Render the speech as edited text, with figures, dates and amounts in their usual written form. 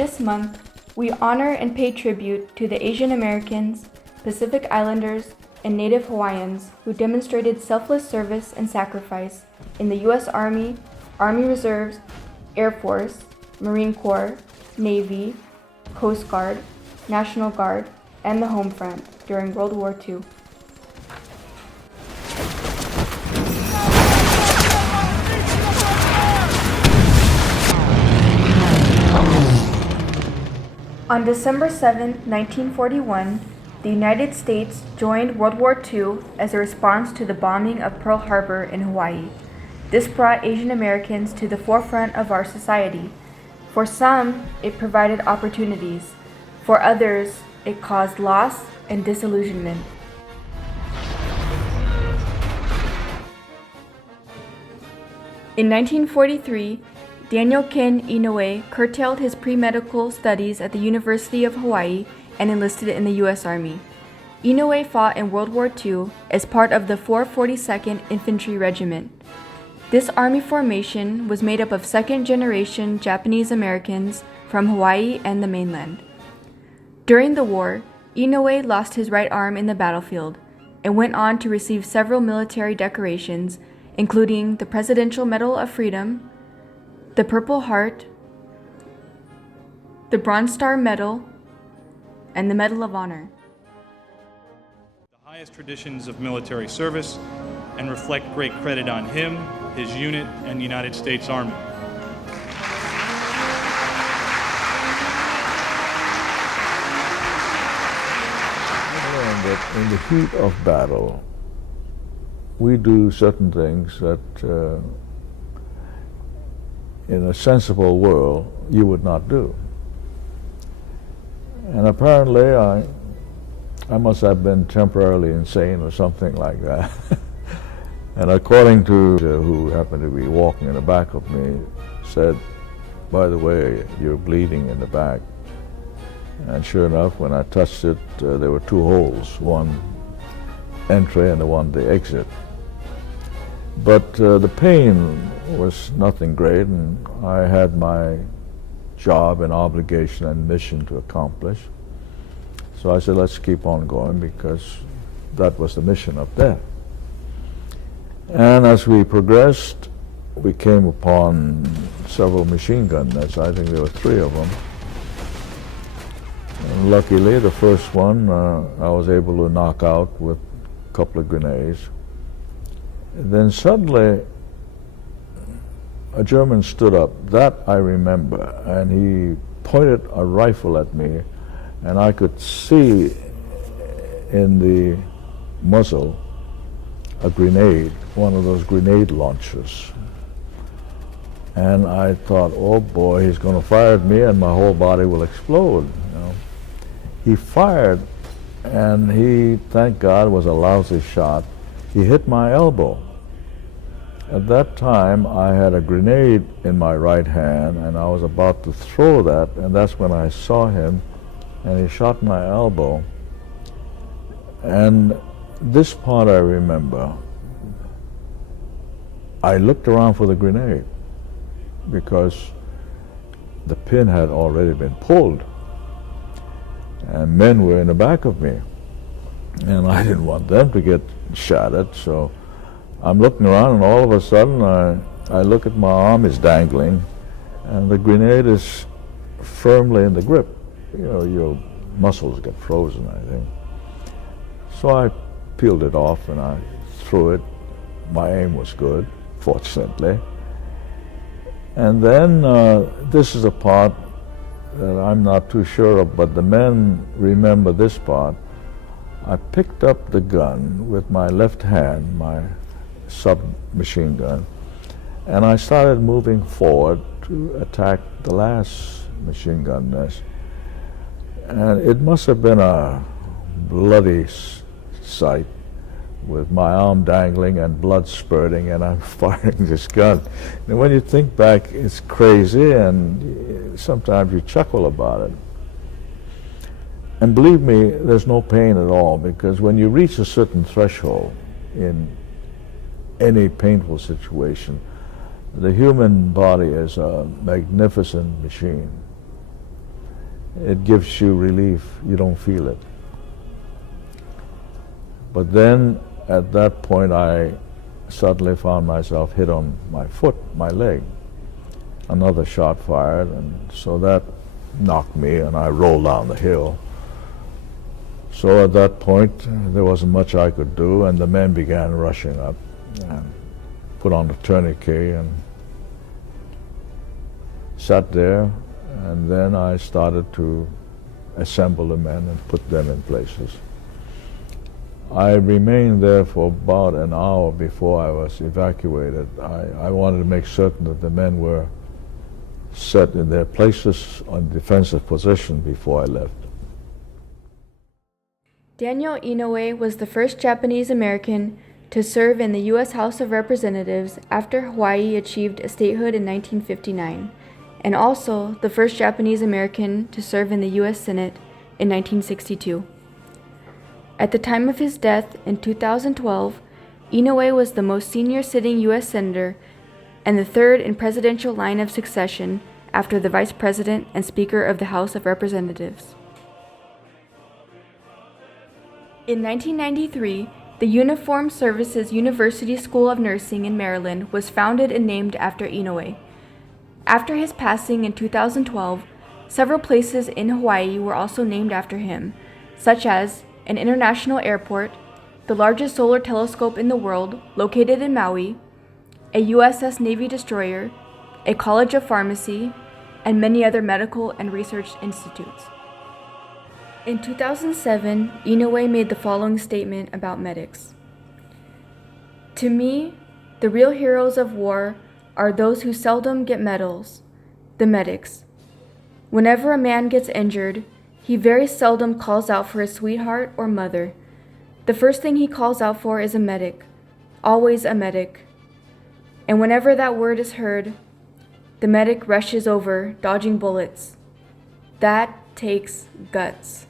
This month, we honor and pay tribute to the Asian Americans, Pacific Islanders, and Native Hawaiians who demonstrated selfless service and sacrifice in the U.S. Army, Army Reserves, Air Force, Marine Corps, Navy, Coast Guard, National Guard, and the Home Front during World War II. On December 7, 1941, the United States joined World War II as a response to the bombing of Pearl Harbor in Hawaii. This brought Asian Americans to the forefront of our society. For some, it provided opportunities. For others, it caused loss and disillusionment. In 1943, Daniel Ken Inouye curtailed his pre-medical studies at the University of Hawaii and enlisted in the U.S. Army. Inouye fought in World War II as part of the 442nd Infantry Regiment. This army formation was made up of second-generation Japanese Americans from Hawaii and the mainland. During the war, Inouye lost his right arm in the battlefield and went on to receive several military decorations, including the Presidential Medal of Freedom, the Purple Heart, the Bronze Star Medal, and the Medal of Honor. The highest traditions of military service and reflect great credit on him, his unit, and the United States Army. I learned that in the heat of battle, we do certain things that in a sensible world you would not do. And apparently I must have been temporarily insane or something like that. And according to who happened to be walking in the back of me, said, by the way, you're bleeding in the back. And sure enough, when I touched it, there were two holes, one entry and the one the exit. But the pain was nothing great, and I had my job and obligation and mission to accomplish. So I said, let's keep on going, because that was the mission of death. And as we progressed, we came upon several machine gun nests. I think there were 3 of them. And luckily, the first one I was able to knock out with a couple of grenades. And then suddenly, a German stood up, that I remember, and he pointed a rifle at me, and I could see in the muzzle a grenade, one of those grenade launchers. And I thought, oh boy, he's going to fire at me and my whole body will explode. You know. He fired, and he, thank God, was a lousy shot. He hit my elbow. At that time, I had a grenade in my right hand, and I was about to throw that, and that's when I saw him, and he shot my elbow. And this part I remember. I looked around for the grenade, because the pin had already been pulled, and men were in the back of me, and I didn't want them to get shot at, so I'm looking around, and all of a sudden I look at my arm, it's dangling, and the grenade is firmly in the grip. You know, your muscles get frozen, I think. So I peeled it off and I threw it. My aim was good, fortunately. And then this is a part that I'm not too sure of, but the men remember this part. I picked up the gun with my left hand, my submachine gun, and I started moving forward to attack the last machine gun nest. And it must have been a bloody sight, with my arm dangling and blood spurting, and I'm firing this gun. And when you think back, it's crazy, and sometimes you chuckle about it. And believe me, there's no pain at all, because when you reach a certain threshold in any painful situation, the human body is a magnificent machine. it gives you relief. You don't feel it. But then at that point I suddenly found myself hit on my foot, my leg. Another shot fired, and so that knocked me and I rolled down the hill. So at that point there wasn't much I could do, and the men began rushing up and put on the tourniquet and sat there, and then I started to assemble the men and put them in places. I remained there for about an hour before I was evacuated. I wanted to make certain that the men were set in their places on defensive position before I left. Daniel Inouye was the first Japanese American to serve in the U.S. House of Representatives after Hawaii achieved statehood in 1959, and also the first Japanese American to serve in the U.S. Senate in 1962. At the time of his death in 2012, Inouye was the most senior sitting U.S. Senator and the third in presidential line of succession after the Vice President and Speaker of the House of Representatives. In 1993, the Uniformed Services University School of Nursing in Maryland was founded and named after Inouye. After his passing in 2012, several places in Hawaii were also named after him, such as an international airport, the largest solar telescope in the world, located in Maui, a USS Navy destroyer, a college of pharmacy, and many other medical and research institutes. In 2007, Inouye made the following statement about medics. To me, the real heroes of war are those who seldom get medals, the medics. Whenever a man gets injured, he very seldom calls out for his sweetheart or mother. The first thing he calls out for is a medic, always a medic. And whenever that word is heard, the medic rushes over, dodging bullets. That takes guts.